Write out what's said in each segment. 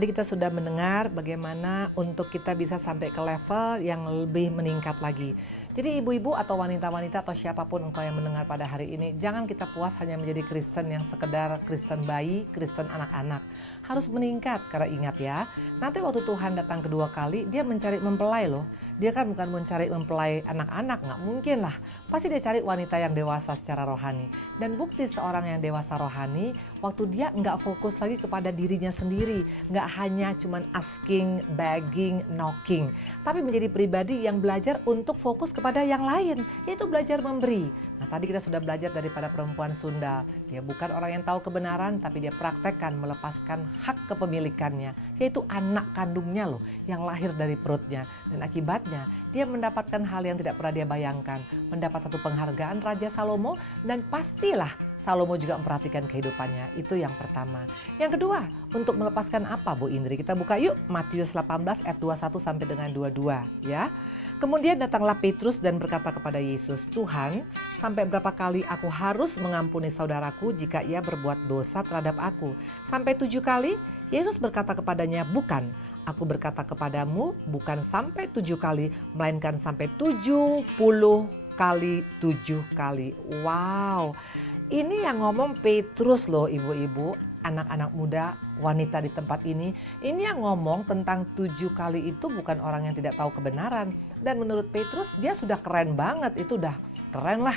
Tadi kita sudah mendengar bagaimana untuk kita bisa sampai ke level yang lebih meningkat lagi. Jadi ibu-ibu atau wanita-wanita atau siapapun engkau yang mendengar pada hari ini, jangan kita puas hanya menjadi Kristen yang sekedar Kristen bayi, Kristen anak-anak. Harus meningkat, karena ingat ya, nanti waktu Tuhan datang kedua kali, dia mencari mempelai loh. Dia kan bukan mencari mempelai anak-anak, nggak mungkin lah. Pasti dia cari wanita yang dewasa secara rohani. Dan bukti seorang yang dewasa rohani, waktu dia nggak fokus lagi kepada dirinya sendiri, nggak hanya cuman asking, begging, knocking, tapi menjadi pribadi yang belajar untuk fokus kepada yang lain, yaitu belajar memberi. Nah, tadi kita sudah belajar daripada perempuan Sunda. Dia bukan orang yang tahu kebenaran, tapi dia praktekkan melepaskan hak kepemilikannya, yaitu anak kandungnya loh, yang lahir dari perutnya. Dan akibatnya dia mendapatkan hal yang tidak pernah dia bayangkan, mendapat satu penghargaan Raja Salomo, dan pastilah Salomo juga memperhatikan kehidupannya. Itu yang pertama. Yang kedua, untuk melepaskan apa Bu Indri? Kita buka yuk Matius 18 ayat 21 sampai dengan 22 ya. Kemudian datanglah Petrus dan berkata kepada Yesus, "Tuhan, sampai berapa kali aku harus mengampuni saudaraku jika ia berbuat dosa terhadap aku? Sampai 7 kali?" Yesus berkata kepadanya, "Bukan, aku berkata kepadamu, bukan sampai 7 kali, melainkan sampai 70 kali 7 kali." Wow, ini yang ngomong Petrus loh ibu-ibu, anak-anak muda, wanita di tempat ini. Ini yang ngomong tentang 7 kali itu bukan orang yang tidak tahu kebenaran. Dan menurut Petrus dia sudah keren banget, itu udah keren lah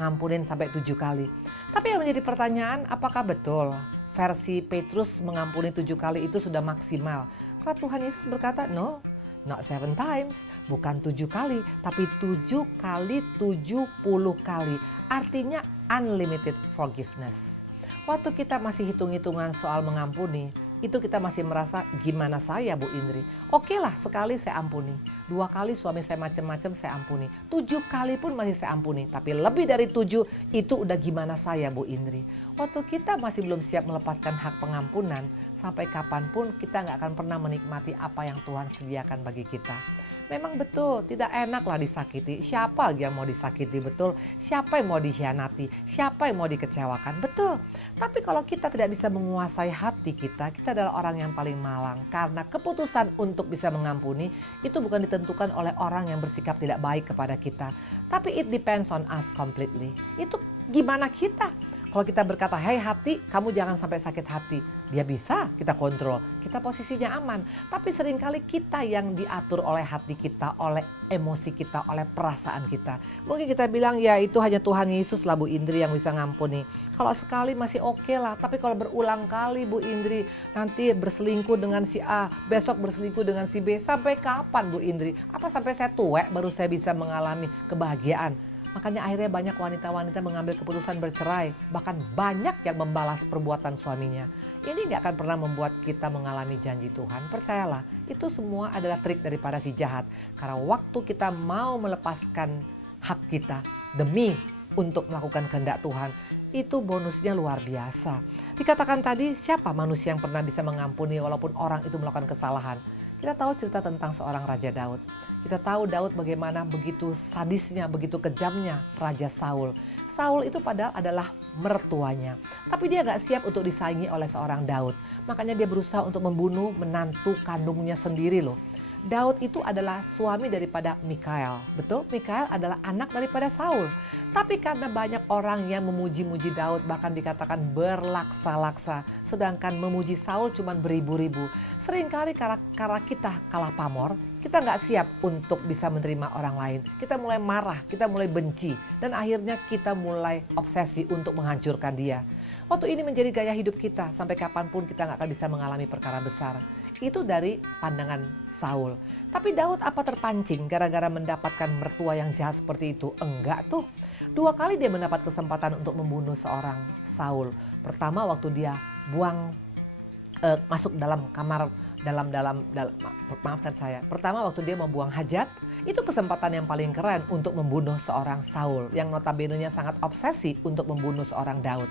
ngampunin sampai 7 kali. Tapi yang menjadi pertanyaan, apakah betul versi Petrus mengampuni 7 kali itu sudah maksimal? Karena Tuhan Yesus berkata, no, not 7 times, bukan 7 kali, tapi 7 kali 70 kali. Artinya unlimited forgiveness. Waktu kita masih hitung-hitungan soal mengampuni, itu kita masih merasa gimana saya Bu Indri. Oke lah, sekali saya ampuni, 2 kali suami saya macam-macam saya ampuni, 7 kali pun masih saya ampuni. Tapi lebih dari 7 itu udah gimana saya Bu Indri. Waktu kita masih belum siap melepaskan hak pengampunan, sampai kapanpun kita gak akan pernah menikmati apa yang Tuhan sediakan bagi kita. Memang betul, tidak enak lah disakiti. Siapa lagi yang mau disakiti, betul? Siapa yang mau dikhianati? Siapa yang mau dikecewakan? Betul. Tapi kalau kita tidak bisa menguasai hati kita adalah orang yang paling malang. Karena keputusan untuk bisa mengampuni itu bukan ditentukan oleh orang yang bersikap tidak baik kepada kita. Tapi it depends on us completely. Itu gimana kita? Kalau kita berkata, "Hei hati, kamu jangan sampai sakit hati." Dia bisa kita kontrol, kita posisinya aman. Tapi seringkali kita yang diatur oleh hati kita, oleh emosi kita, oleh perasaan kita. Mungkin kita bilang, ya itu hanya Tuhan Yesus lah Bu Indri yang bisa ngampuni. Kalau sekali masih oke lah, tapi kalau berulang kali Bu Indri, nanti berselingkuh dengan si A, besok berselingkuh dengan si B. Sampai kapan Bu Indri? Apa sampai saya tuwek baru saya bisa mengalami kebahagiaan? Makanya akhirnya banyak wanita-wanita mengambil keputusan bercerai. Bahkan banyak yang membalas perbuatan suaminya. Ini gak akan pernah membuat kita mengalami janji Tuhan. Percayalah, itu semua adalah trik daripada si jahat. Karena waktu kita mau melepaskan hak kita demi untuk melakukan kehendak Tuhan, itu bonusnya luar biasa. Dikatakan tadi, siapa manusia yang pernah bisa mengampuni walaupun orang itu melakukan kesalahan? Kita tahu cerita tentang seorang Raja Daud. Kita tahu Daud bagaimana begitu sadisnya, begitu kejamnya Raja Saul. Saul itu padahal adalah mertuanya. Tapi dia gak siap untuk disaingi oleh seorang Daud. Makanya dia berusaha untuk membunuh menantu kandungnya sendiri loh. Daud itu adalah suami daripada Mikhael. Betul, Mikhael adalah anak daripada Saul. Tapi karena banyak orang yang memuji-muji Daud, bahkan dikatakan berlaksa-laksa. Sedangkan memuji Saul cuma beribu-ribu. Seringkali karena kita kalah pamor, kita gak siap untuk bisa menerima orang lain. Kita mulai marah, kita mulai benci. Dan akhirnya kita mulai obsesi untuk menghancurkan dia. Waktu ini menjadi gaya hidup kita, sampai kapanpun kita gak akan bisa mengalami perkara besar. Itu dari pandangan Saul. Tapi Daud apa terpancing gara-gara mendapatkan mertua yang jahat seperti itu? Enggak tuh. 2 kali dia mendapat kesempatan untuk membunuh seorang Saul. Pertama waktu dia masuk dalam kamar, maafkan saya. Pertama waktu dia membuang hajat, itu kesempatan yang paling keren untuk membunuh seorang Saul. Yang notabene-nya sangat obsesi untuk membunuh seorang Daud.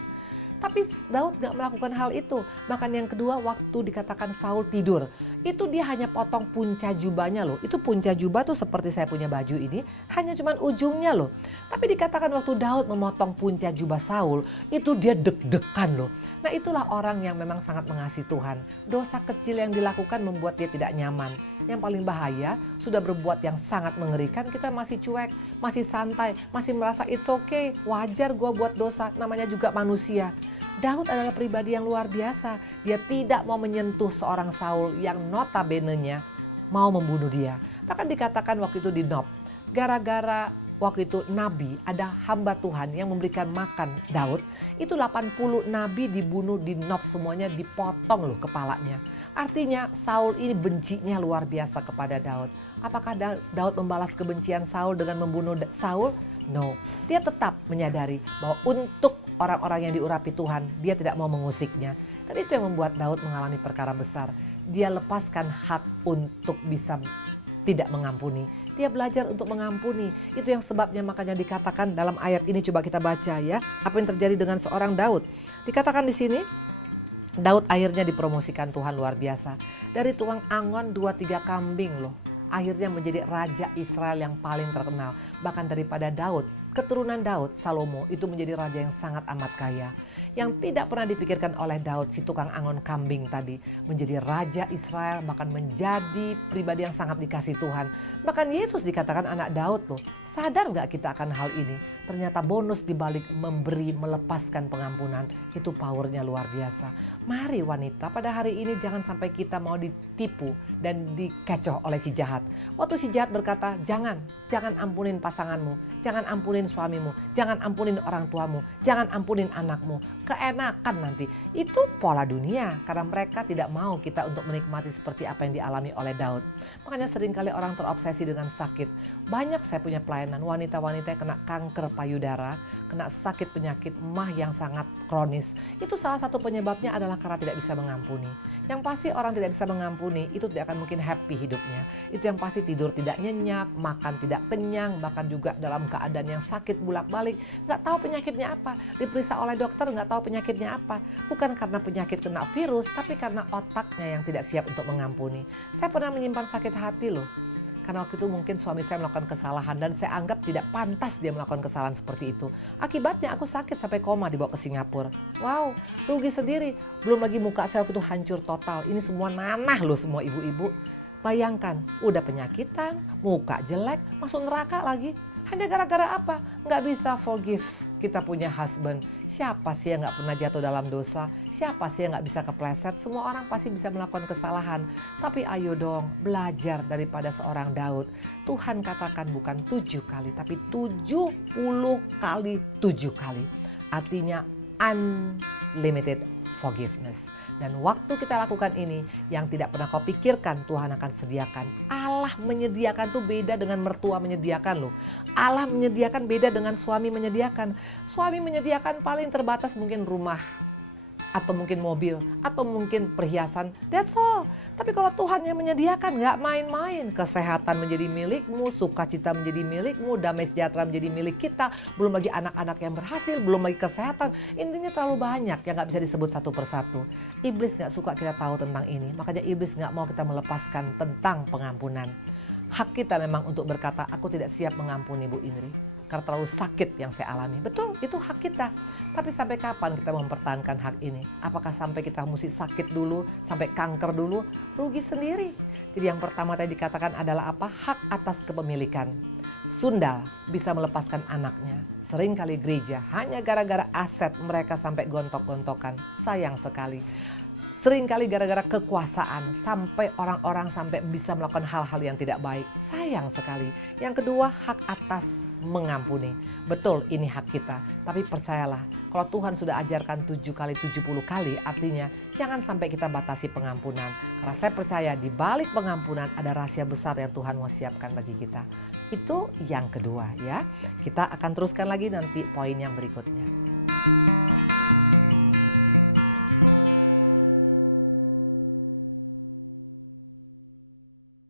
Tapi Daud gak melakukan hal itu. Bahkan yang kedua waktu dikatakan Saul tidur. Itu dia hanya potong punca jubahnya loh. Itu punca jubah tuh seperti saya punya baju ini, hanya cuman ujungnya loh. Tapi dikatakan waktu Daud memotong punca jubah Saul, itu dia deg-degan loh. Nah itulah orang yang memang sangat mengasihi Tuhan. Dosa kecil yang dilakukan membuat dia tidak nyaman. Yang paling bahaya, sudah berbuat yang sangat mengerikan, kita masih cuek, masih santai, masih merasa it's okay, wajar gue buat dosa, namanya juga manusia. Daud adalah pribadi yang luar biasa. Dia tidak mau menyentuh seorang Saul yang notabene-nya mau membunuh dia. Bahkan dikatakan waktu itu di Nob, gara-gara waktu itu nabi, ada hamba Tuhan yang memberikan makan Daud, itu 80 nabi dibunuh di Nob, semuanya dipotong loh kepalanya. Artinya Saul ini bencinya luar biasa kepada Daud. Apakah Daud membalas kebencian Saul dengan membunuh Saul? No, dia tetap menyadari bahwa untuk orang-orang yang diurapi Tuhan, dia tidak mau mengusiknya. Dan itu yang membuat Daud mengalami perkara besar. Dia lepaskan hak untuk bisa tidak mengampuni. Dia belajar untuk mengampuni. Itu yang sebabnya makanya dikatakan dalam ayat ini, coba kita baca ya. Apa yang terjadi dengan seorang Daud. Dikatakan di sini, Daud akhirnya dipromosikan Tuhan luar biasa. Dari tukang angon 2-3 kambing loh. Akhirnya menjadi raja Israel yang paling terkenal. Bahkan daripada Daud, keturunan Daud, Salomo itu menjadi raja yang sangat amat kaya. Yang tidak pernah dipikirkan oleh Daud, si tukang angon kambing tadi, menjadi raja Israel, bahkan menjadi pribadi yang sangat dikasih Tuhan. Bahkan Yesus dikatakan anak Daud loh. Sadar gak kita akan hal ini? Ternyata bonus dibalik memberi, melepaskan pengampunan, itu powernya luar biasa. Mari wanita, pada hari ini jangan sampai kita mau ditipu dan dikecoh oleh si jahat. Waktu si jahat berkata, jangan ampunin pasanganmu, jangan ampunin suamimu, jangan ampunin orang tuamu, jangan ampunin anakmu. Keenakan nanti. Itu pola dunia, karena mereka tidak mau kita untuk menikmati seperti apa yang dialami oleh Daud. Makanya seringkali orang terobsesi dengan sakit. Banyak saya punya pelayanan wanita-wanita yang kena kanker payudara, kena sakit penyakit mah yang sangat kronis. Itu salah satu penyebabnya adalah karena tidak bisa mengampuni. Yang pasti orang tidak bisa mengampuni itu tidak akan mungkin happy hidupnya. Itu yang pasti tidur tidak nyenyak, makan tidak kenyang, bahkan juga dalam keadaan yang sakit bolak-balik. Nggak tahu penyakitnya apa, diperiksa oleh dokter nggak tahu penyakitnya apa. Bukan karena penyakit kena virus, tapi karena otaknya yang tidak siap untuk mengampuni. Saya pernah menyimpan sakit hati loh. Karena waktu itu mungkin suami saya melakukan kesalahan dan saya anggap tidak pantas dia melakukan kesalahan seperti itu. Akibatnya aku sakit sampai koma, dibawa ke Singapura. Wow, rugi sendiri. Belum lagi muka saya waktu itu hancur total. Ini semua nanah loh semua ibu-ibu. Bayangkan, udah penyakitan, muka jelek, masuk neraka lagi. Hanya gara-gara apa? Nggak bisa forgive. Kita punya husband. Siapa sih yang nggak pernah jatuh dalam dosa? Siapa sih yang nggak bisa kepleset? Semua orang pasti bisa melakukan kesalahan. Tapi ayo dong belajar daripada seorang Daud. Tuhan katakan bukan 7 kali, tapi 70 kali 7 kali. Artinya unlimited forgiveness. Dan waktu kita lakukan ini, yang tidak pernah kau pikirkan Tuhan akan sediakan. Allah menyediakan tuh beda dengan mertua menyediakan loh. Allah menyediakan beda dengan suami menyediakan. Suami menyediakan paling terbatas mungkin rumah, atau mungkin mobil, atau mungkin perhiasan. That's all. Tapi kalau Tuhan yang menyediakan, gak main-main. Kesehatan menjadi milikmu, sukacita menjadi milikmu, damai sejahtera menjadi milik kita. Belum lagi anak-anak yang berhasil, belum lagi kesehatan. Intinya terlalu banyak yang gak bisa disebut satu persatu. Iblis gak suka kita tahu tentang ini. Makanya iblis gak mau kita melepaskan tentang pengampunan. Hak kita memang untuk berkata, aku tidak siap mengampuni Bu Indri. Karena terlalu sakit yang saya alami. Betul, itu hak kita. Tapi sampai kapan kita mempertahankan hak ini? Apakah sampai kita mesti sakit dulu, sampai kanker dulu? Rugi sendiri. Jadi yang pertama tadi dikatakan adalah apa? Hak atas kepemilikan. Sundal bisa melepaskan anaknya. Seringkali gereja hanya gara-gara aset mereka sampai gontok-gontokan. Sayang sekali. Seringkali gara-gara kekuasaan sampai orang-orang sampai bisa melakukan hal-hal yang tidak baik. Sayang sekali. Yang kedua, hak atas mengampuni. Betul, ini hak kita. Tapi percayalah, kalau Tuhan sudah ajarkan 7 kali 70 kali, artinya jangan sampai kita batasi pengampunan. Karena saya percaya di balik pengampunan ada rahasia besar yang Tuhan mau siapkan bagi kita. Itu yang kedua ya. Kita akan teruskan lagi nanti poin yang berikutnya.